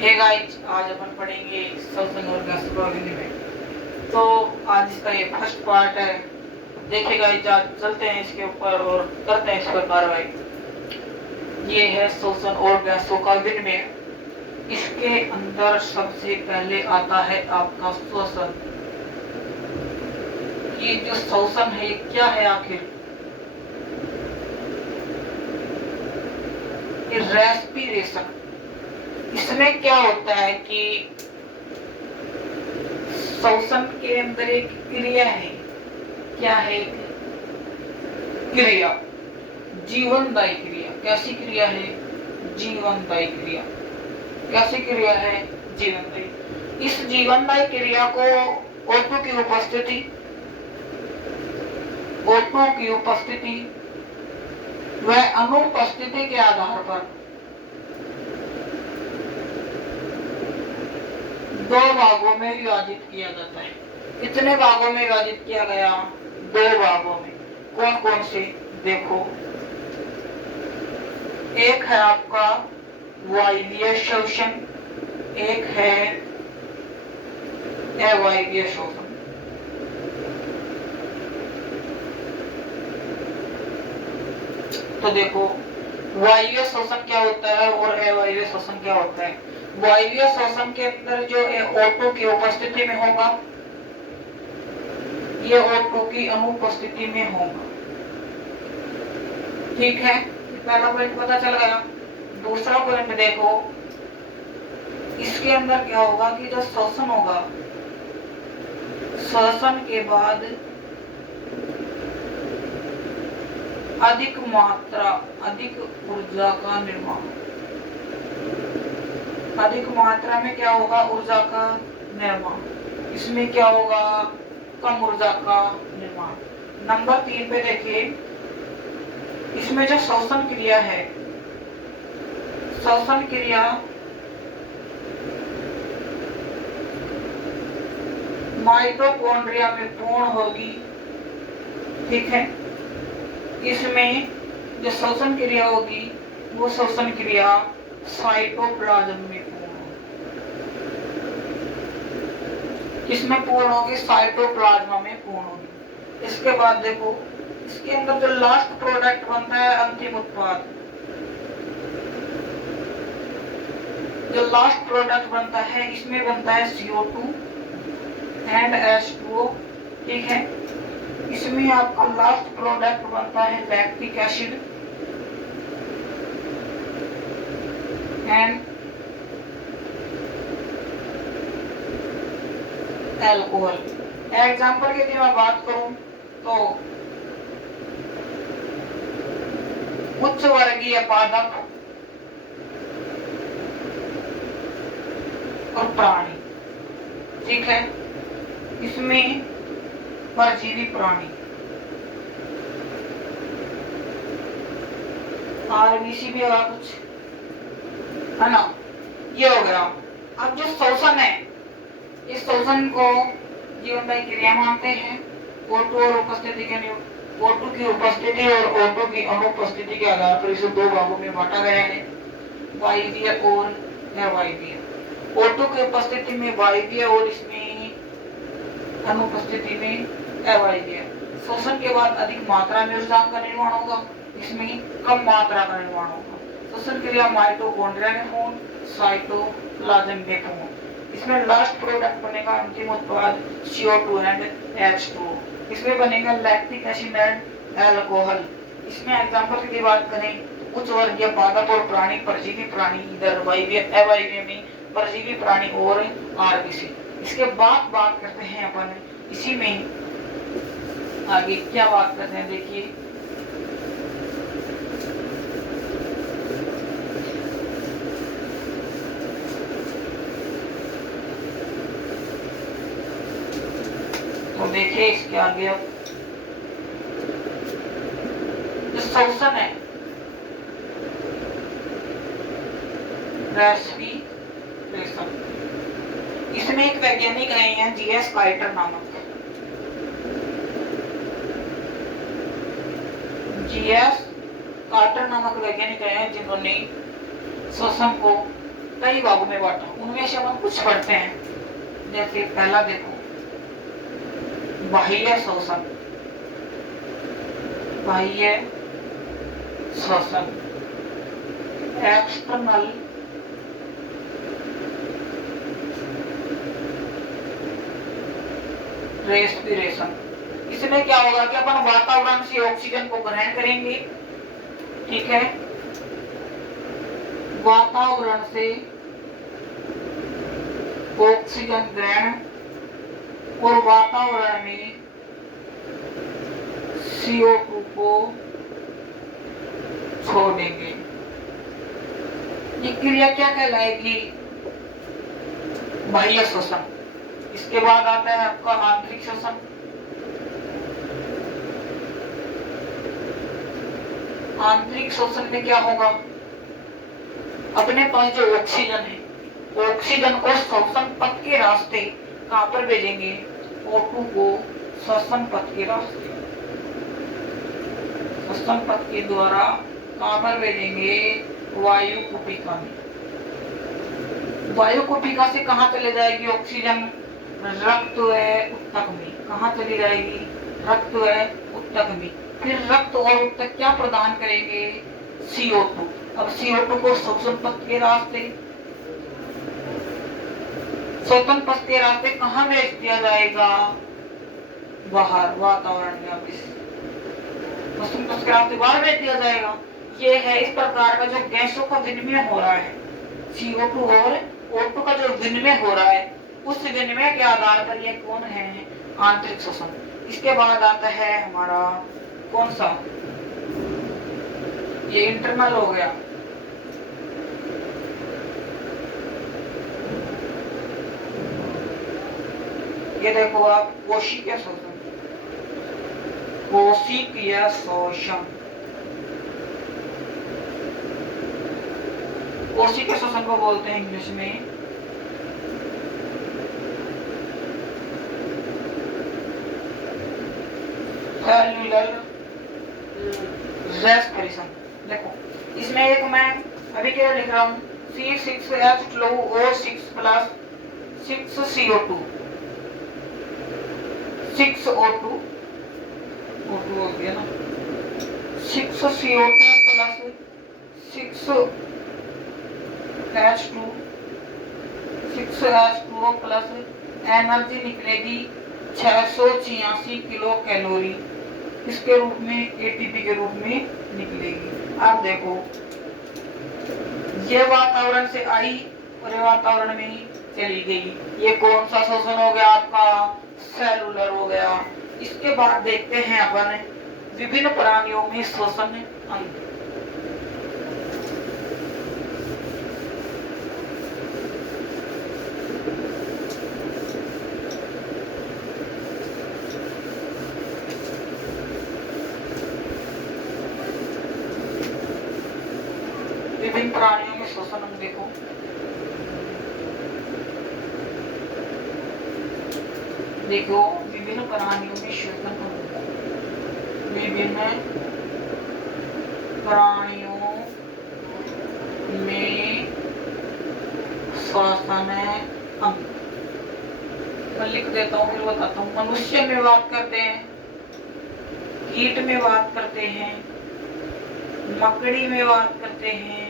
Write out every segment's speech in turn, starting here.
Hey guys, आज अपन पढ़ेंगे श्वसन और गैस्ट्रोनॉमी में। तो आज इसका ये फर्स्ट पार्ट है। देखिए गाइस, आज चलते हैं इसके ऊपर और करते हैं इस पर कार्रवाई। ये है श्वसन और गैसों का विनिमय। इसके अंदर सबसे पहले आता है आपका श्वसन। ये जो श्वसन है ये क्या है आखिर? ये रेस्पिरेशन। इसमें क्या होता है कि श्वसन के अंदर एक क्रिया है। क्या है? क्रिया, जीवनदायी क्रिया। कैसी क्रिया है? जीवनदायी क्रिया। कैसी क्रिया है? जीवनदायी। इस जीवनदायी क्रिया को O2 की उपस्थिति, O2 की उपस्थिति व अनुपस्थिति के आधार पर दो भागों में विभाजित किया जाता है। कितने भागों में विभाजित किया गया? दो भागों में। कौन कौन से? देखो, एक है आपका वायवीय श्वसन, एक है अवायवीय श्वसन। तो देखो, वायवीय श्वसन क्या होता है और अवायवीय श्वसन क्या होता है। वायवीय श्वसन के अंदर जो O2 की उपस्थिति में होगा, ये O2 की अनुपस्थिति में होगा। ठीक है, पहला पॉइंट पता चल गया। दूसरा पॉइंट देखो, इसके अंदर क्या होगा कि जो श्वसन होगा, श्वसन के बाद अधिक मात्रा, अधिक ऊर्जा का निर्माण। अधिक मात्रा में क्या होगा? ऊर्जा का निर्माण। इसमें क्या होगा? कम ऊर्जा का निर्माण। नंबर 3 पे देखिए, इसमें जो श्वसन क्रिया है, श्वसन क्रिया माइटोकॉन्ड्रिया में पूर्ण होगी। ठीक है, इसमें जो श्वसन क्रिया होगी वो श्वसन क्रिया साइटोप्लाज्म में पूर्ण होगी। इसमें पूर्ण होगी, साइटोप्लाज्म में पूर्ण होगी। इसके बाद देखो, इसके अंदर जो लास्ट प्रोडक्ट बनता है, अंतिम उत्पाद, जो लास्ट प्रोडक्ट बनता है, इसमें बनता है CO2 एंड H2O। ठीक है, इसमें आपका लास्ट प्रोडक्ट बनता है lactic acid and alcohol. Example के लिए मैं बात करूं तो उच्च वर्गीय पादप और प्राणी। ठीक है, इसमें परजीवी प्राणी, RBC भी होगा कुछ, है ना? ये हो गया। अब जो श्वसन है, इस श्वसन को जीवनदायी क्रिया मानते हैं। O2 और उपस्थिति के O2 की उपस्थिति और O2 की अनुपस्थिति के आधार पर इसे दो भागों में बांटा गया है, वायवीय और अवायवीय। O2 की उपस्थिति में वायवीय और इसमें अनुपस्थिति में अवायवीय। श्वसन के बाद अधिक मात्रा में ऊर्जा का निर्माण होगा, इसमें कम मात्रा का निर्माण होगा। श्वसन क्रिया माइटोकॉन्ड्रिया में पूर्ण, साइटोप्लाज्म में पूर्ण। इसमें लास्ट प्रोडक्ट बनेगा, अंतिम उत्पाद CO2 एंड H2O। इसमें बनेगा लैक्टिक एसिड एंड अल्कोहल। इसमें एग्जांपल की बात करें, उच्च वर्गीय पादप और प्राणी, परजीवी प्राणी, इधर वायवीय अवायवीय में परजीवी प्राणी और RBC। इसके बाद बात करते हैं अपन, इसी में आगे क्या बात करते हैं, देखिए। तो देखिए इसके आगे, अब जो श्वसन है, रेस्पिरेशन, इसमें एक वैज्ञानिक रहे हैं GS कार्टर नामक। GS कार्टर नामक वैज्ञानिक रहे हैं जिन्होंने श्वसन को कई भागों में बांटा। उनमें से हम कुछ पढ़ते हैं। जैसे पहला देखो, बाह्य शोषण। बाह्य शोषण, एक्सटर्नल रेस्पिरेशन। इसमें क्या होगा कि अपन वातावरण से ऑक्सीजन को ग्रहण करेंगे, ठीक है, वातावरण से ऑक्सीजन ग्रहण और वातावरण में CO2 को छोड़ेंगे। ये क्रिया क्या कहलाएगी? बाह्य शोषण। इसके बाद आता है आपका आंतरिक शोषण। आंतरिक शोषण में क्या होगा? अपने पास जो ऑक्सीजन है, ऑक्सीजन को श्वसन पथ के रास्ते कहां पर भेजेंगे? O2 को श्वसन पथ के रास्ते, श्वसन पथ के द्वारा कहां पर भेजेंगे? वायु कुपिका में। वायु कुपिका से कहां चले जाएगी ऑक्सीजन? रक्त व ऊतक में। कहां चली जाएगी? रक्त व ऊतक में। फिर रक्त और ऊतक क्या प्रदान करेंगे? CO2। अब CO2 को श्वसन पथ के रास्ते, श्वसन पथ के रास्ते कहां भेज दिया जाएगा? बाहर, वातावरण में। अब इस श्वसन पथ के रास्ते बाहर भेज दिया जाएगा। ये है इस प्रकार का जो गैसों का विनिमय हो रहा है, CO2 और O2 का जो विनिमय हो रहा है, उस विनिमय के आधार पर ये कौन है? आंतरिक शोषण। इसके बाद आता है हमारा कौन सा? ये इंटरनल हो गया। ये देखो आप, कोशिकीय शोषण। कोशिकीय शोषण, कोशिकीय शोषण को बोलते हैं इंग्लिश में सेल्यूलर रेस्पिरेशन। देखो इसमें एक मैं अभी क्या लिख रहा हूँ, C6H2O6 प्लस 6CO2, 6O2 हो गया ना, 6CO2 plus 6H2O plus energy निकलेगी 686 किलो कैलोरी, इसके रूप में ATP के रूप में निकलेगी। आप देखो ये वातावरण से आई और ये वातावरण में ही चली गई। ये कौन सा शोषण हो गया? आपका सेलुलर हो गया। इसके बाद देखते हैं अपन विभिन्न प्राणियों में शोषण अंग। विभिन्न प्राणियों में शोषण अंग देखो, देखो विभिन्न प्राणियों में शोषण अंग, विभिन्न प्राणियों में श्वसन अंग। मैं लिख देता हूँ फिर बताता हूँ। मनुष्य में बात करते हैं, कीट में बात करते हैं, मकड़ी में बात करते हैं,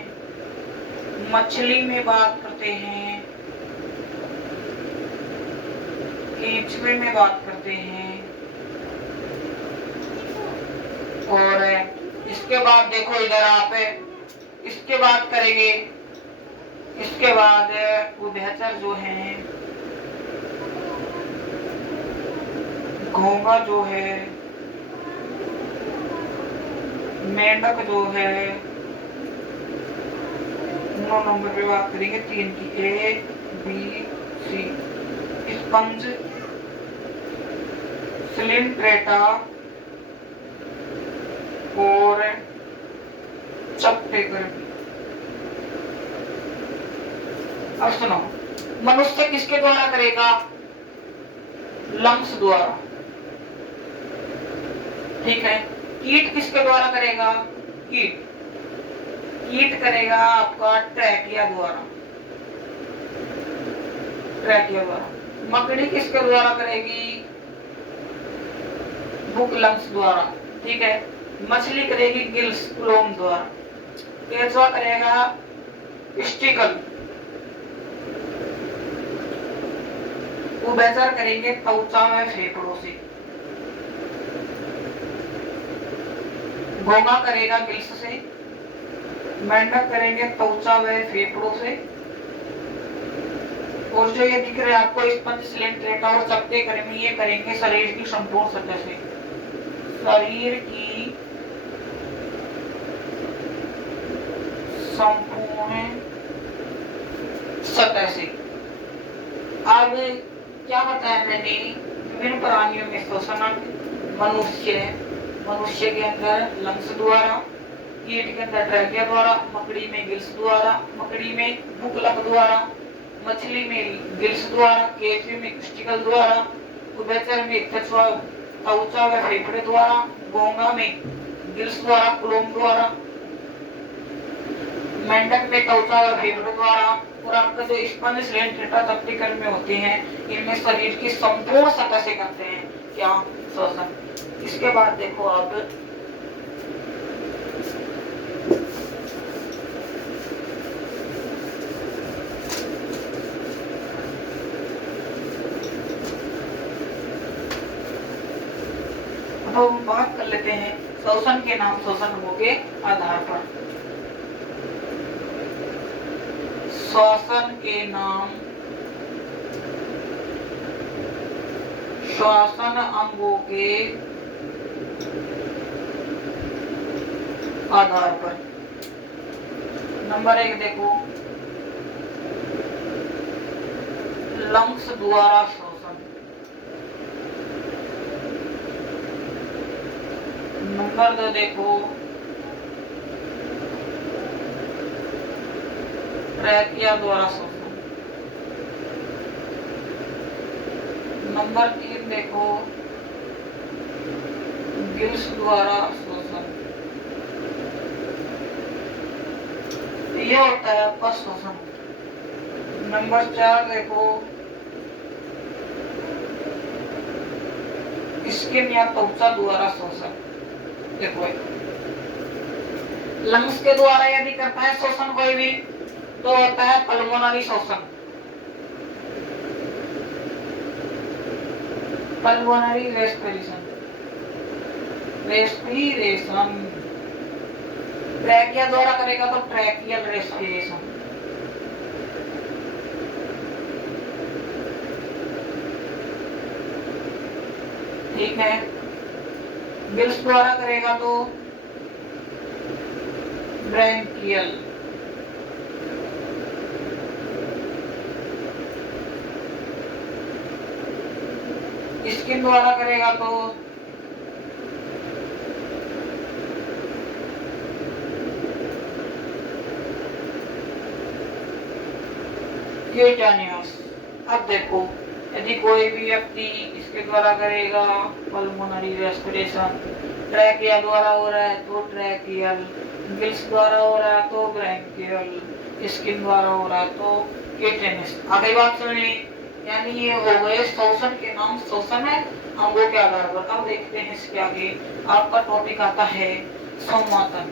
मछली में बात करते हैं, केंचुए में बात करते हैं, और इसके बाद देखो इधर आप इसके बाद करेंगे। इसके बाद उभयचर जो है, घोंघा जो है, मेंढक जो है, 9 नंबर पे बात करेंगे 3 की, A B C। स्पंज, सिलिंड्रेटा और चप्टेकर। अब सुनो, मनुष्य किसके द्वारा करेगा? लंग्स द्वारा, ठीक है। कीट किसके द्वारा करेगा? कीट करेगा आपका ट्रैकिया द्वारा। ट्रैकिया द्वारा। मकड़ी किसके द्वारा करेगी? बुक लंग्स द्वारा, ठीक है। मछली करेगी गिल्स क्लोम द्वारा। केंचुआ करेगा स्टिकल। उभयचर करेंगे त्वचा व फेफड़ों से। घोंघा करेगा गिल्स से। मेंढक करेंगे त्वचा व फेफड़ों से। और जो ये दिख रहे हैं आपको स्पंज सिलेंट्रेटा और चपटे कर्मी, ये करेंगे शरीर की संपूर्ण सतह से। शरीर की संपूर्ण सतह से। अब क्या बताया मैंने? विभिन्न प्राणियों में श्वसन अंग। मनुष्य के अंदर लंग्स द्वारा, कीट के अंदर ट्रैकिया द्वारा, मकड़ी में गिल्स द्वारा, मकड़ी में बुकलक द्वारा, मछली में गिल्स द्वारा, केंचुए में स्टिकल द्वारा, उभयचर में त्वचा व फेफड़े द्वारा, घोंघा में गिल्स द्वारा क्लोम द्वारा, मेंढक में त्वचा व फेफड़े द्वारा, और आपका जो स्पंज सिलेंट्रेटा चपटे कर्मी में होते हैं, इनमें शरीर की संपूर्ण सतह से करते हैं क्या? श्वसन। इसके बाद देखो आप तो बात कर लेते हैं श्वसन के नाम श्वसन अंगों के आधार पर। श्वसन के नाम श्वसन अंगों के आधार पर। नंबर 1 देखो, लंग्स द्वारा श्वसन। नंबर 2 देखो, ट्रैकिया द्वारा श्वसन। नंबर 3 देखो, गिल्स द्वारा श्वसन। यह होता है आपका श्वसन। नंबर 4 देखो, स्किन या त्वचा द्वारा श्वसन। देखो लंग्स के द्वारा यदि करता है श्वसन कोई भी, तो होता है पल्मोनरी श्वसन। Pulmonary respiration. ट्रैकिया द्वारा करेगा तो ट्रैकियल रेस्पिरेशन। ठीक है। गिल्स द्वारा करेगा तो ब्रैंकियल। स्किन द्वारा करेगा तो क्यूटेनियस। अब देखो यदि कोई भी व्यक्ति इसके द्वारा करेगा पल्मोनरी रेस्पिरेशन, ट्रैकिया द्वारा हो रहा है तो ट्रैकियल, गिल्स द्वारा हो रहा है तो ब्रैंकियल, स्किन द्वारा हो रहा है तो क्यूटेनियस। आगे बात सुन ली, यानी ये हो गए श्वसन के नाम श्वसन है अंगों के आधार पर। अब देखते हैं इसके आगे आपका टॉपिक आता है संवातन।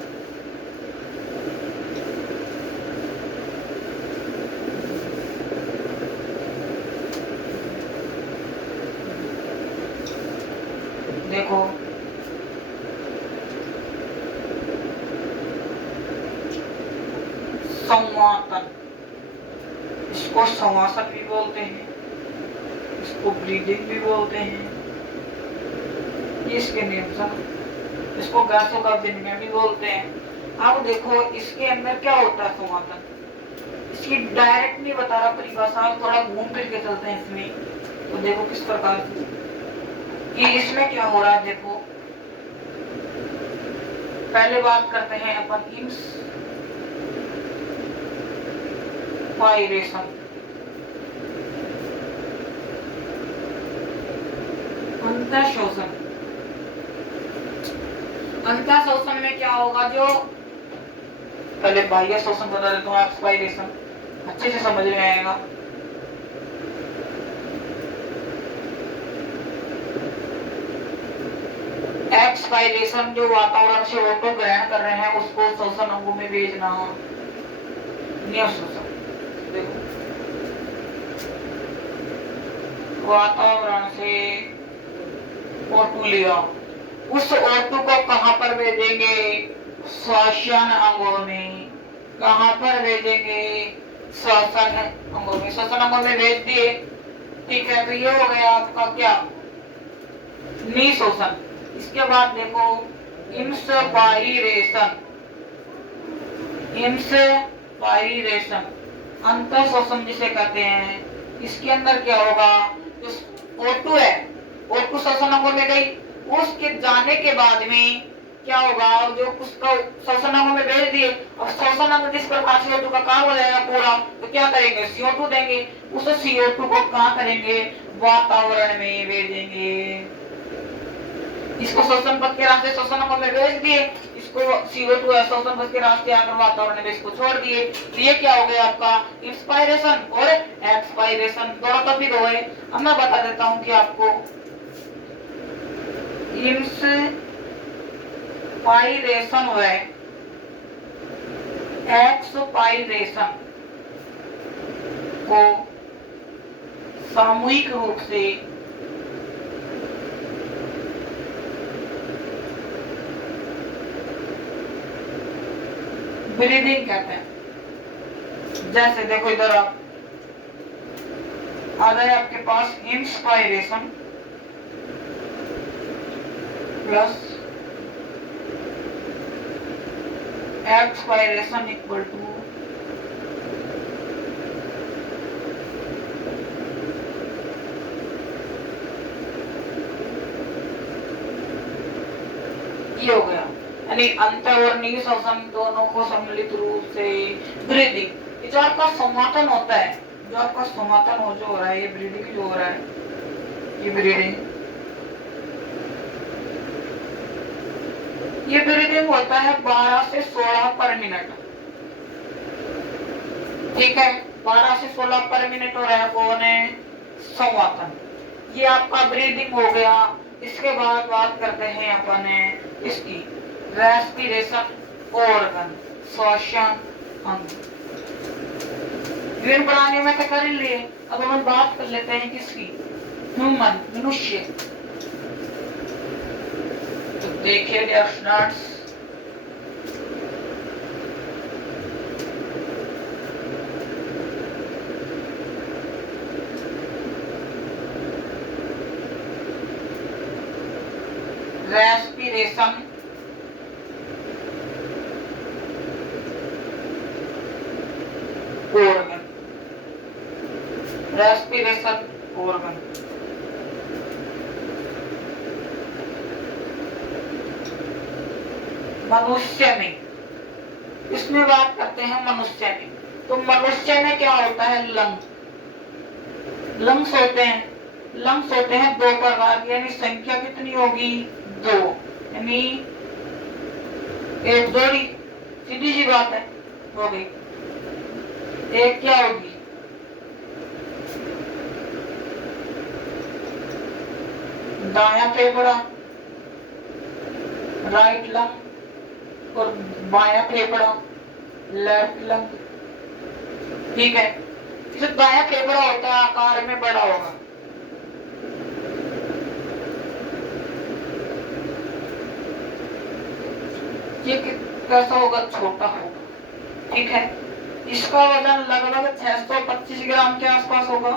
देखो संवातन, इसको संवासन भी बोलते हैं, इसको ब्रीदिंग भी बोलते हैं, इसके नियंत्रण, इसको गैसों का विनिमय भी बोलते हैं। अब देखो इसके अंदर क्या होता है संवातन, इसकी डायरेक्ट नहीं बता रहा परिभाषा, थोड़ा घूम फिर के चलते हैं इसमें। तो देखो किस प्रकार से कि इसमें क्या हो रहा है। देखो पहले बात करते हैं अपन इंस्पायरेशन। अंतःश्वसन। अंतःश्वसन में क्या होगा, जो पहले बाह्य श्वसन बता देता हूँ, एक्सपायरेशन अच्छे से समझ में आएगा। एक्सपायरेशन जो वातावरण से ऑटो ग्रहण कर रहे हैं उसको श्वसन अंगों में भेजना, निःश्वसन। देखो वातावरण से O2 लिया, उस O2 को कहां पर भेजेंगे? श्वसन अंगों में। कहां पर भेजेंगे? श्वसन अंगों में। श्वसन अंगों में भेज दिए, ठीक है। तो ये हो गया आपका क्या? निःशोषण। इसके बाद देखो इंस्पायरेशन। इंस्पायरेशन अंतर शोषण जिसे कहते हैं। इसके अंदर क्या होगा? O2 है, O2 श्वसन अंगों में गई, उसके जाने के बाद में क्या होगा? जो उसका श्वसन अंगों में भेज दिए, अब श्वसन अंग जिस प्रकार CO2 का काम हो जाएगा पूरा, तो क्या करेंगे? CO2 देंगे। उस CO2 को कहाँ करेंगे? वातावरण में भेजेंगे। इसको श्वसन पथ के रास्ते श्वसन अंगों में भेज दिए, इसको CO2 श्वसन पथ के रास्ते आकर वातावरण में इसको छोड़ दिए। तो ये क्या हो गया आपका? इंस्पायरेशन और एक्सपायरेशन, दोनों टॉपिक हो गए। अब मैं बता देता हूं कि आपको इंस्पायरेशन व एक्सपायरेशन को सामूहिक रूप से ब्रीदिंग कहते हैं। जैसे देखो इधर आप आ जाए आपके पास inspiration plus expiration equal to ये हो गया, यानी अंत और निःश्वसन दोनों को सम्मिलित रूप से ब्रीदिंग। ये जो आपका संवातन होता है, जो आपका संवातन हो जो हो रहा है, ये ब्रीदिंग जो हो रहा है, ये ब्रीदिंग होता है 12 से 16 पर मिनट। ठीक है, 12 से 16 पर मिनट हो रहा है। कौन है? संवातन। ये आपका ब्रीदिंग हो गया। इसके बाद बात करते हैं अपन इसकी रेस्पिरेशन ऑर्गन, श्वसन अंग। विभिन्न प्राणियों में तो कर ही लिए, अब हम बात कर लेते हैं किसकी? ह्यूमन, मनुष्य। तो देखिए dear students, respiration organ, respiration organ. मनुष्य में, इसमें बात करते हैं मनुष्य में। तो मनुष्य में क्या होता है? लंग, लंग्स होते हैं। लंग्स होते हैं 2 प्रकार की, यानी संख्या कितनी होगी? 2, यानी एक जोड़ी, सीधी सी बात है, हो गई। एक क्या होगी? दायां फेफड़ा, राइट लंग, और बायां फेफड़ा, लेफ्ट लंग। ठीक है, जो दायां फेफड़ा होता है आकार में बड़ा होगा, ये कैसा होगा? छोटा होगा। ठीक है, इसका वजन लगभग 625 ग्राम के आसपास होगा।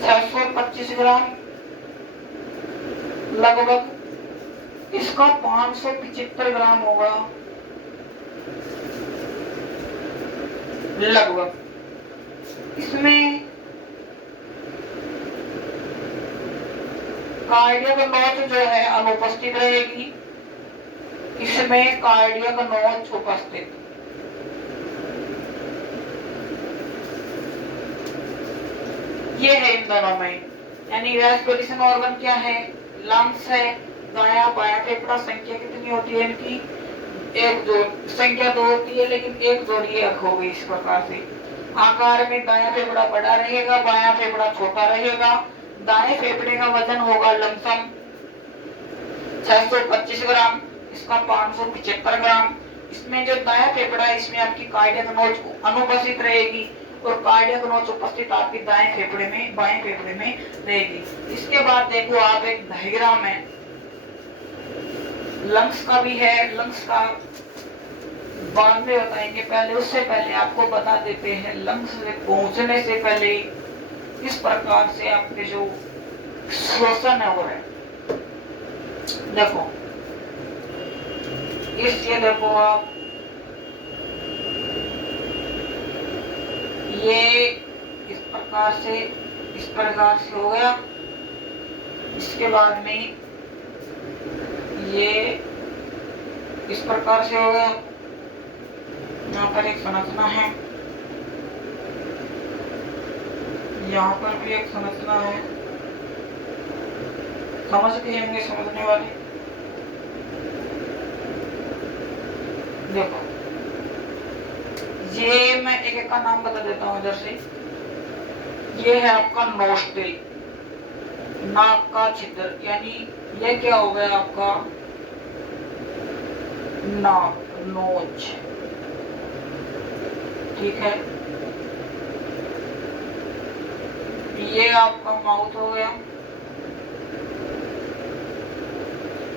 625 ग्राम लगभग। इसका 575 ग्राम होगा लगभग। इसमें कार्डियक नोच जो है अनुपस्थित रहेगी, इसमें कार्डियक नोच उपस्थित। ये है इन दोनों में, यानी रेस्पिरेशन ऑर्गन क्या है? लंग्स है, दाया बाया फेफड़ा। संख्या कितनी होती है इनकी? एक जोड़ी, संख्या 2 होती है, लेकिन एक जोड़ी एक हो गई। इस प्रकार से आकार में दाया फेफड़ा बड़ा रहेगा, बाया फेफड़ा छोटा रहेगा। दाएं फेफड़े का वजन होगा लमसम 625 ग्राम, इसका 575 ग्राम। इसमें जो दाया फेफड़ा है इसमें आपकी कार्डियक नोच अनुपस्थित रहेगी और कार्डियक नोच उपस्थित आपकी दाएं फेफड़े में बाएं फेफड़े में रहेगी। इसके बाद देखो आप एक डायग्राम है लंग्स का भी है, लंग्स का बाद में बताएंगे, पहले उससे पहले आपको बता देते हैं लंग्स में पहुंचने से पहले किस प्रकार से आपके जो श्वसन है वो है। देखो इसके देखो आप ये इस प्रकार से हो गया। इसके बाद में ये इस प्रकार से हो गया। यहाँ पर एक संरचना है, यहाँ पर भी एक संरचना है, समझ गए होंगे समझने वाले। देखो ये मैं एक का नाम बता देता हूँ इधर से। ये है आपका नोस्ट्रिल, नाक का छिद्र, यानी ये क्या हो गया आपका नाक नोच, ठीक है। ये आपका माउथ हो गया,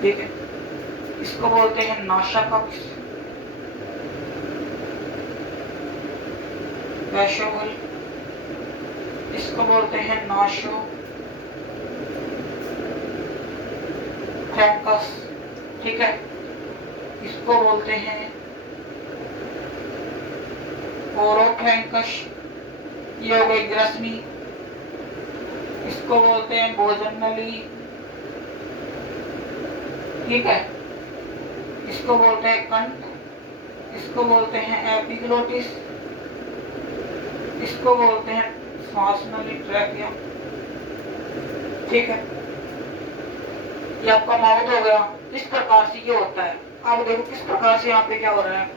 ठीक है। इसको बोलते हैं नासाकक्ष, वैशोवल, इसको बोलते हैं नाशो फ्रैंकस, ठीक है। इसको बोलते हैं ओरोफ्रैंकस, ये हो गई ग्रसनी। इसको बोलते हैं भोजन नली, ठीक है। इसको बोलते हैं कंठ, इसको बोलते हैं एपिग्लोटिस, इसको बोलते हैं श्वास नली ट्रैकिया, ठीक है। ये आपका माउथ हो गया। इस प्रकार से ये होता है। अब देखो किस प्रकार से यहाँ पे क्या हो रहा है,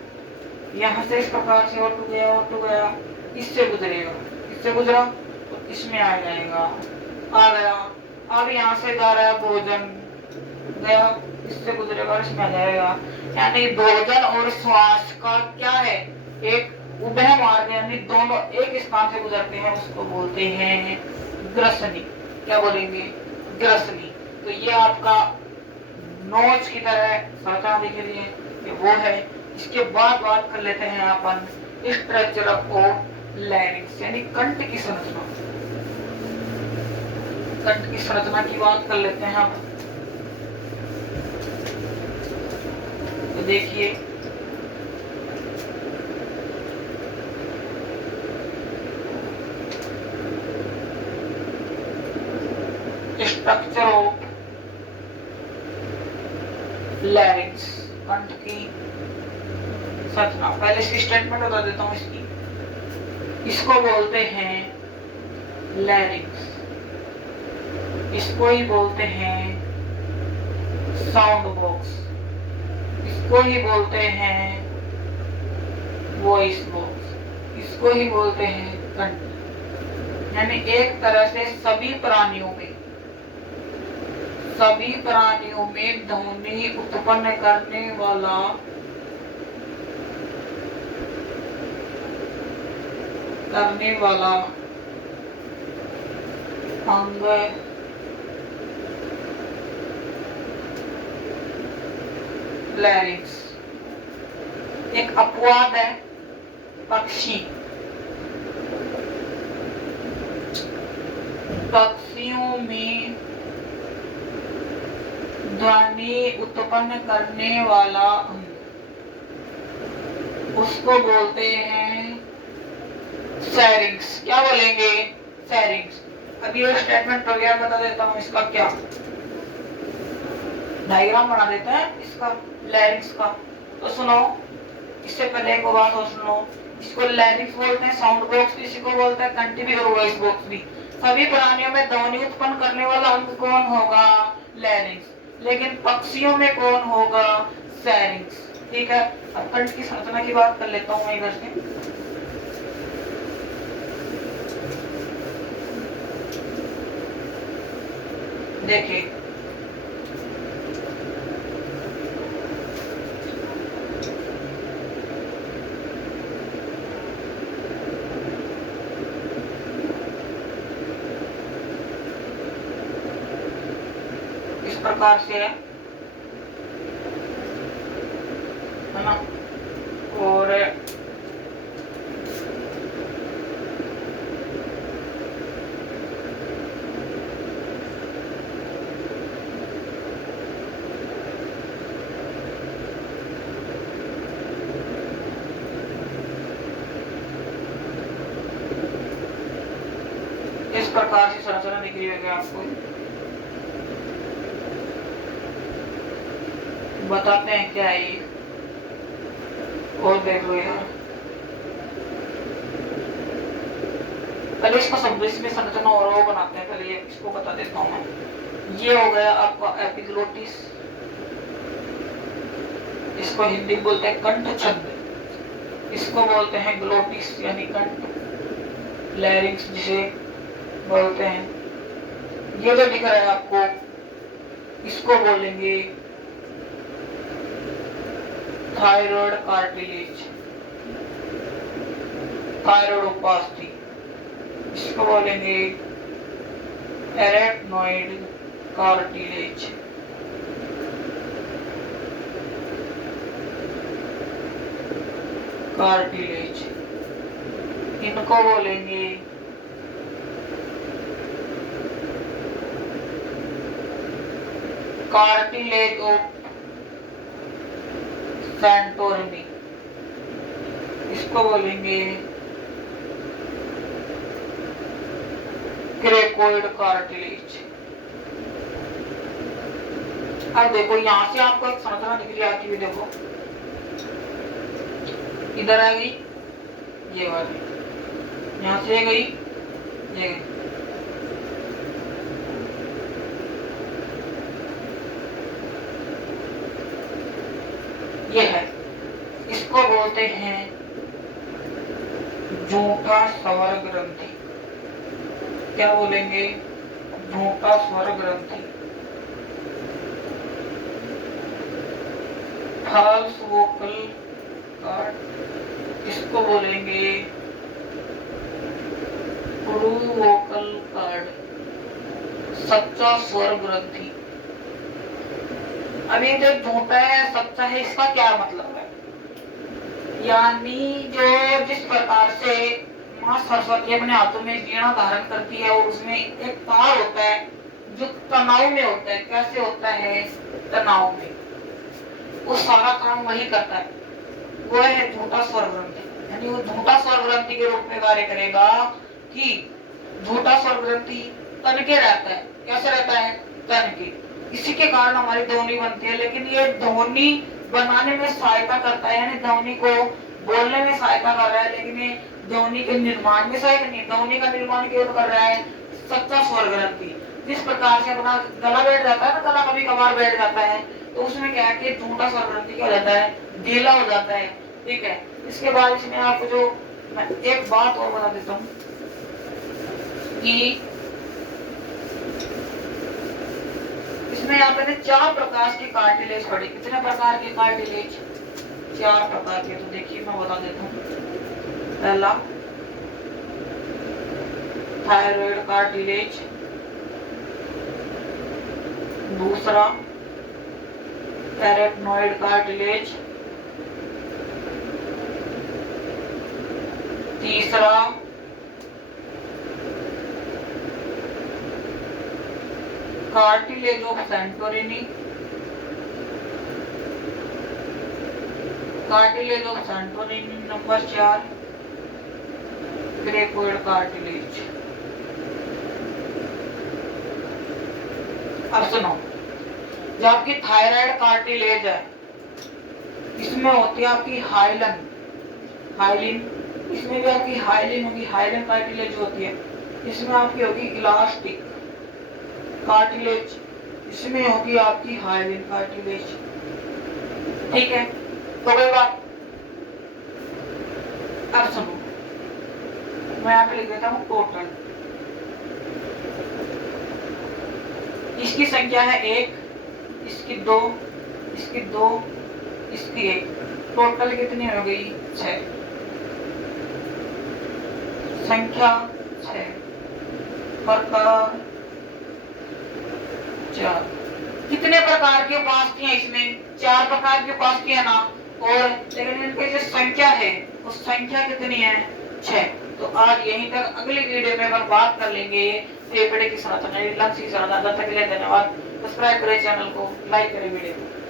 यहाँ से इस प्रकार से ऑटो गया, इससे गुजरेगा, इससे गुजरा तो इसमें आ जाएगा, आ गया। अब यहाँ से जा रहा है भोजन, गया, इससे गुजरेगा, इसमें आ जाएगा। यानी भोजन और श्वास का क्या है, एक उभय मार्ग, यानी दोनों एक स्थान से गुजरते हैं, उसको बोलते हैं ग्रसनी। क्या बोलेंगे, ग्रसनी। तो ये आपका नोच की तरह संरचना दिख रही है, वो है। इसके बाद बात कर लेते हैं अपन स्ट्रक्चर ऑफ लैरिंक्स, यानी कंठ की संरचना। कंठ की संरचना की बात कर लेते हैं आप। तो देखिए स्ट्रक्चर ऑफ लैरिंक्स, कंठ की संरचना। पहले इसकी स्टेटमेंट बता देता हूँ इसकी। इसको बोलते हैं लैरिंक्स, इसको ही बोलते हैं साउंड बॉक्स, इसको ही बोलते हैं वॉइस बॉक्स, इसको ही बोलते हैं कंठ। यानी एक तरह से सभी प्राणियों में ध्वनि उत्पन्न करने वाला अंग लैरिंक्स। एक अपवाद है पक्षी, पक्षियों में ध्वनि उत्पन्न करने वाला अंग, उसको बोलते हैं सैरिंक्स। क्या बोलेंगे, सैरिंक्स। अभी ये स्टेटमेंट वगैरह बता देता हूँ इसका, क्या डायग्राम बना देते हैं इसका लैरिंक्स का। तो सुनो, इससे पहले एक बात और सुनो। इसको लैरिंक्स बोलते हैं, साउंड बॉक्स इसी को बोलते हैं, कंठ भी और वॉइस बॉक्स भी। सभी प्राणियों में ध्वनि उत्पन्न करने वाला अंग कौन होगा, लैरिंक्स। लेकिन पक्षियों में कौन होगा, सैरिंक्स, ठीक है। अब कंठ की संरचना की बात कर लेता हूँ मैं इधर से। देखिए प्रकार से है ना। और इस प्रकार से संरचना दिख रही होगी आपको। बताते हैं क्या है ये, और देख लो यार। पहले इसका शब्द इसमें संरचना और वो बनाते हैं, पहले इसको बता देता हूँ मैं। ये हो गया आपका एपिग्लोटिस, इसको हिंदी बोलते हैं कंठ छंद, इसको बोलते हैं ग्लोटिस यानी कंठ, लैरिंक्स जिसे बोलते हैं। ये जो दिख रहा है आपको, इसको बोलेंगे थायराइड कार्टिलेज, थायराइड उपास्थि, इसको बोलेंगे एरेक्नॉइड कार्टिलेज। कार्टिलेज इनको बोलेंगे कार्टिलेज ऑफ सैंटोरिनी, इसको बोलेंगे क्रेकोइड कार्टिलेज। अब देखो यहां से आपको एक संरचना दिख रही आती हुई, देखो इधर आ गई ये वाली, यहां से गई ये गई। ये है, इसको बोलते हैं झूठा स्वर ग्रंथि। क्या बोलेंगे? झूठा स्वर ग्रंथि, फॉल्स वोकल कार्ड, इसको बोलेंगे ट्रू वोकल कार्ड, सच्चा स्वर ग्रंथि। अभी जो झूठा है सच्चा है, इसका क्या मतलब है? यानी जो जिस प्रकार से माँ सरस्वती अपने हाथों में वीणा धारण करती है और उसमें एक तार होता है जो तनाव में होता है। कैसे होता है? तनाव में। वो सारा काम वही करता है, वो है झूठा स्वर ग्रंथि। यानी वो झूठा स्वर ग्रंथि के रूप में कार्य करेगा कि झूठा स्वर ग्रंथि तन के रहता है। कैसे रहता है? तन के। इसी के कारण हमारी ध्वनि बनती है, लेकिन ये ध्वनि बनाने में सहायता करता है, यानी ध्वनि को बोलने में सहायता कर रहा है, लेकिन ये ध्वनि के निर्माण में सहायता नहीं। ध्वनि का निर्माण केवल कर रहा है सच्चा स्वर ग्रंथि। जिस प्रकार से अपना गला बैठ जाता है ना, गला कभी कभार बैठ जाता है, तो उसमें क्या है कि झूठा स्वर ग्रंथि क्या हो जाता है? ढीला हो जाता है। ठीक है। इसके बाद इसमें आपको जो मैं एक बात और बता देता हूँ कि इसमें यहाँ पे 4 प्रकार के कार्टिलेज पड़े। कितने प्रकार के कार्टिलेज? 4 प्रकार के। तो देखिए मैं बता देता हूँ। पहला थायराइड कार्टिलेज, दूसरा एरेक्नॉइड कार्टिलेज, तीसरा cartilage of Santorini, cartilage of Santorini. Number 4 cricoid cartilage. अब सुनो, जो आपकी थायराइड कार्टिलेज है, इसमें होती है आपकी हाइलन, हाइलिन, इसमें भी आपकी हाइलिन होगी। हाइलिन कार्टिलेज होती है, इसमें आपकी होगी इलास्टिक कार्टिलेज, इसमें होगी आपकी हाइलिन कार्टिलेज। ठीक है, तो कोई बात। अब सुनो, मैं यहाँ पे लिख देता हूँ टोटल। इसकी संख्या है 1, इसकी 2, इसकी 2, इसकी 1। टोटल कितनी हो गई? 6। संख्या 6, प्रकार 4। कितने प्रकार के बास्तियां, इसमें 4 प्रकार की बास्तियां ना, और लेकिन इनकी जो संख्या है वो संख्या कितनी है, 6। तो आज यहीं तक, अगली वीडियो में अपन बात कर लेंगे फेफड़े की संरचना, लंग्स की संरचना। तक के लिए धन्यवाद। सब्सक्राइब करें चैनल को, लाइक करें वीडियो को।